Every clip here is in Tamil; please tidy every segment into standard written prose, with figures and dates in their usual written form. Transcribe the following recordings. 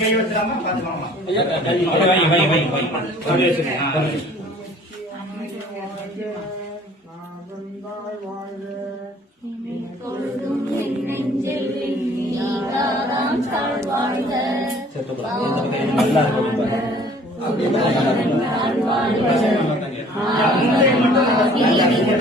Guy வச்சிடாம பாத்துக்கலாமா? Hãy subscribe cho kênh Ghiền Mì Gõ để không bỏ lỡ những video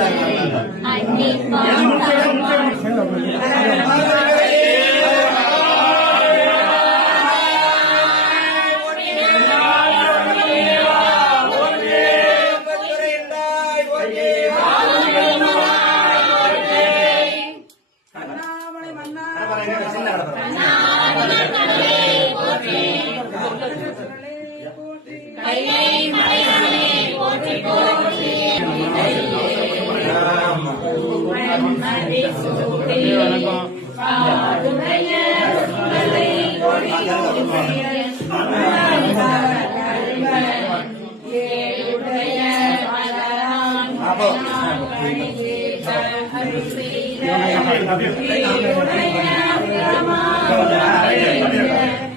hấp dẫn.